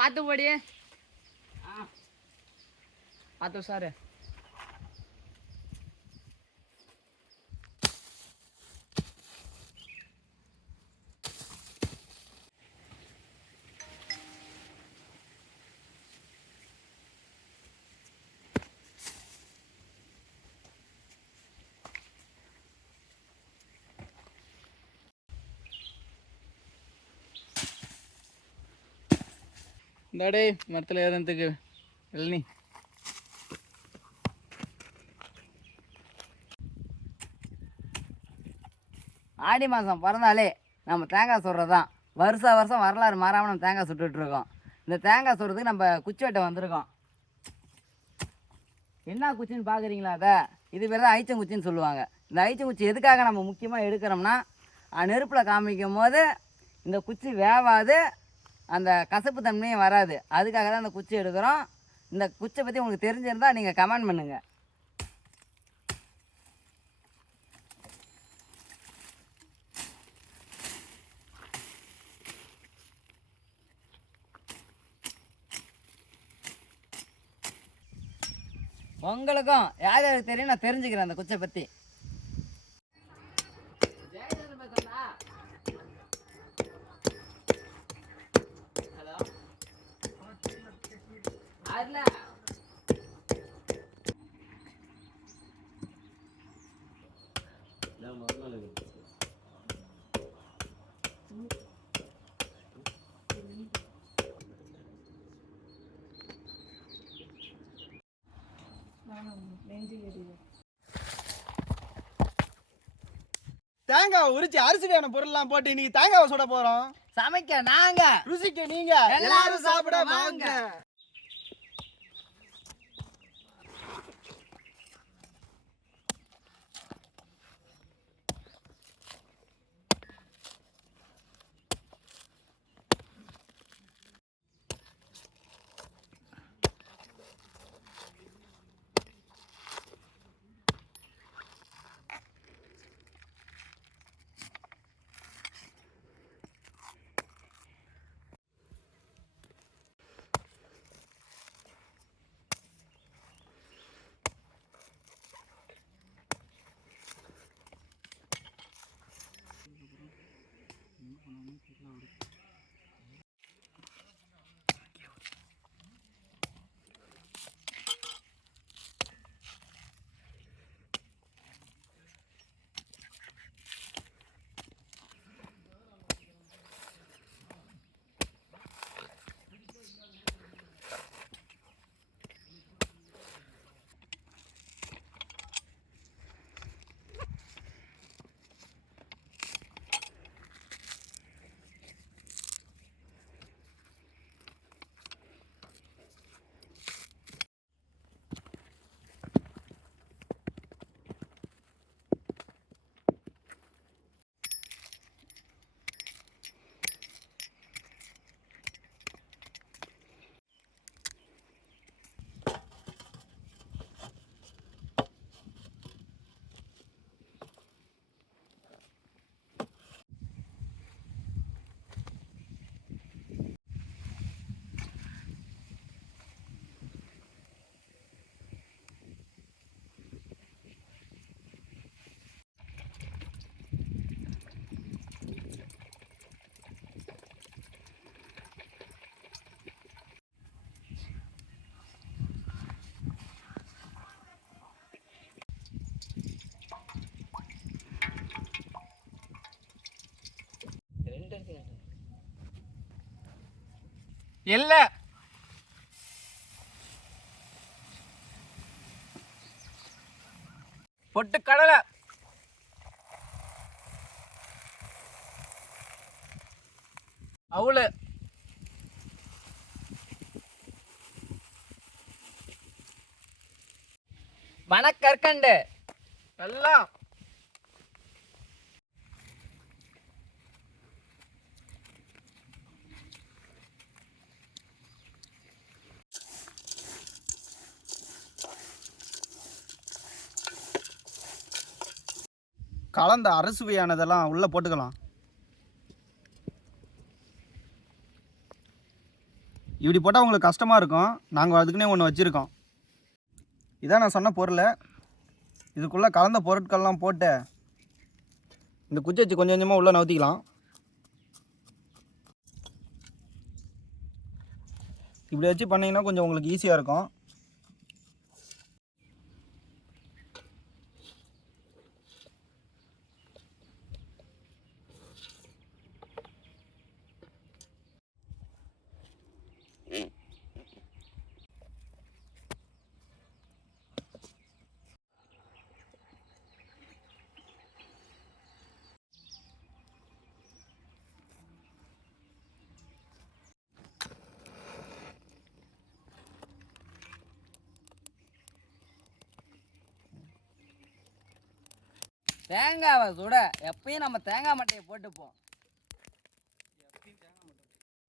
பார்த்து போடி. பார்த்து சார். இந்தாடே மரத்தில் ஏறதுக்கு இளநீ. ஆடி மாதம் பிறந்தாலே நம்ம தேங்காய் சுடுறது தான். வருஷம் வரலாறு மாறாமல் நம்ம தேங்காய் சுட்டுட்ருக்கோம். இந்த தேங்காய் சுடுறதுக்கு நம்ம குச்சி வெட்ட வந்திருக்கோம். என்ன குச்சின்னு பார்க்குறீங்களா? இது பேர் தான் ஐச்சங்குச்சின்னு சொல்லுவாங்க. இந்த ஐச்சங்குச்சி எதுக்காக நம்ம முக்கியமாக எடுக்கிறோம்னா, நெருப்பில் காமிக்கும் போது இந்த குச்சி வேவாது, அந்த கசப்பு தன்மையும் வராது. அதுக்காக தான் இந்த குச்சி எடுக்கிறோம். இந்த குச்சை பற்றி உங்களுக்கு தெரிஞ்சிருந்தால் நீங்கள் கமெண்ட் பண்ணுங்கள். உங்களுக்கும் யார் யாருக்கு தெரியும் நான் தெரிஞ்சுக்கிறேன் அந்த குச்சை பற்றி. தேங்காய் உரிச்சு அரிசியான பொருள்லாம் போட்டு இன்னைக்கு தேங்காவை சுட போறோம். சமைக்க நாங்க, ருசிக்க நீங்க, எல்லாரும் சாப்பிட வாங்க. இல்ல பொட்டு கடலை, அவுளு, வனக்கற்கண்டு எல்லாம் கலந்த அறுசுவையானதெல்லாம் உள்ள போட்டுக்கலாம். இப்படி போட்டால் உங்களுக்கு கஷ்டமாக இருக்கும். நாங்கள் அதுக்குன்னே ஒன்று வச்சுருக்கோம். இதான் நான் சொன்ன பொருள். இதுக்குள்ளே கலந்த பொருட்கள்லாம் போட்டு இந்த குச்சி வச்சு கொஞ்சம் கொஞ்சமாக உள்ளே நவுத்திக்கலாம். இப்படி வச்சு பண்ணிங்கன்னா கொஞ்சம் உங்களுக்கு ஈஸியாக இருக்கும். தேங்காவை சுட எப்பயும் நம்ம தேங்காய் மட்டையை போட்டுப்போம்.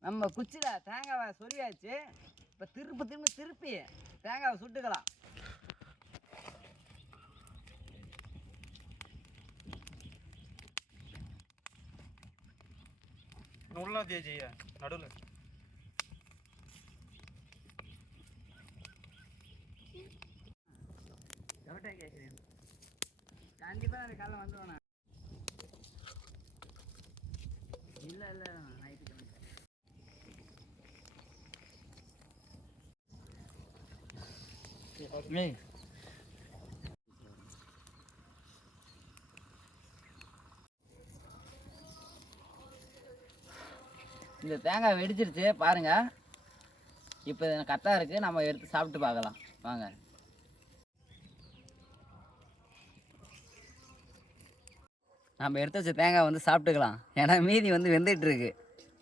நம்ம குச்சியில் தேங்காவை சொரியாச்சு. இப்போ திருப்பி தேங்காவை சுட்டுக்கலாம். நடுவில் கண்டிப்பாக அந்த காலைல வந்துடுவேண்ணா. இல்லை நைட்டுக்கு இந்த தேங்காய் வெடிச்சிருச்சு பாருங்க. இப்போ கரெக்டாக இருக்குது. நம்ம எடுத்து சாப்பிட்டு பார்க்கலாம் வாங்க. நம்ம எடுத்து வச்ச தேங்காய் வந்து சாப்பிட்டுக்கலாம். ஏன்னா மீதி வந்து வெந்துட்டுருக்கு.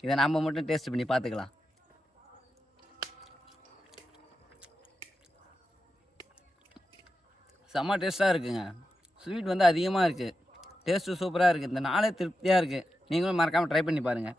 இதை நம்ம மட்டும் டேஸ்ட் பண்ணி பார்த்துக்கலாம். செம்ம டேஸ்ட்டாக இருக்குங்க. ஸ்வீட் வந்து அதிகமாக இருக்குது. டேஸ்ட்டு சூப்பராக இருக்குது. இந்த நாளே திருப்தியாக இருக்குது. நீங்களும் மறக்காமல் ட்ரை பண்ணி பாருங்கள்.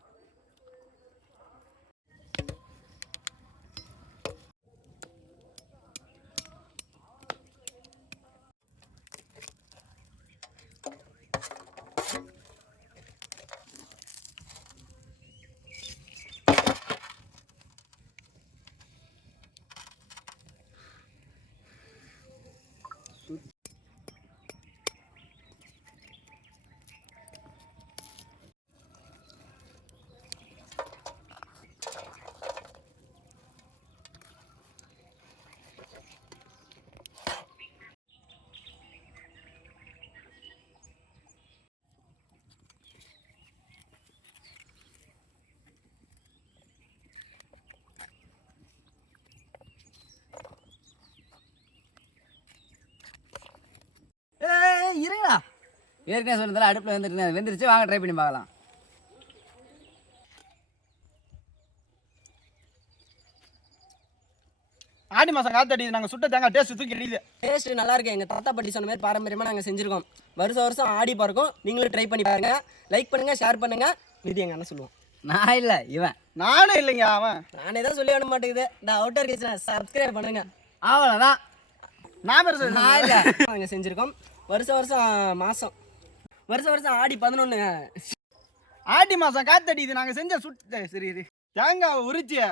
இருங்கடா, ஏற்கனவே சொன்னதால அடுப்பில் வெந்துருச்சு. வாங்க ட்ரை பண்ணி பார்க்கலாம். ஆடி மாதம் காத்தடிது. நாங்கள் சுட்ட தேங்காய் டேஸ்ட் தூக்கி அடிக்குது. டேஸ்ட் நல்லா இருக்கு. எங்கள் தாத்தா பாட்டி சொன்ன மாதிரி பாரம்பரியமாக நாங்கள் செஞ்சுருக்கோம். வருஷம் ஆடி பறக்கும். நீங்களும் ட்ரை பண்ணி பாருங்க. லைக் பண்ணுங்க, ஷேர் பண்ணுங்க. இது எங்கள் அண்ணன் சொல்லுவோம். நான் இல்லை, இவன். நானே இல்லைங்க, அவன். நானே தான் சொல்லி விட மாட்டேங்குது. நான் அவுட்டர் கேஸ்ல சப்ஸ்கிரைப் பண்ணுங்க. அவ்வளோதான். நான் பேர் நான் இல்லை. நாங்கள் செஞ்சுருக்கோம். வருஷம் ஆடி 11 ஆடி மாதம் காத்தடிது. நாங்கள் செஞ்ச சரி தேங்காய் உரிச்சிய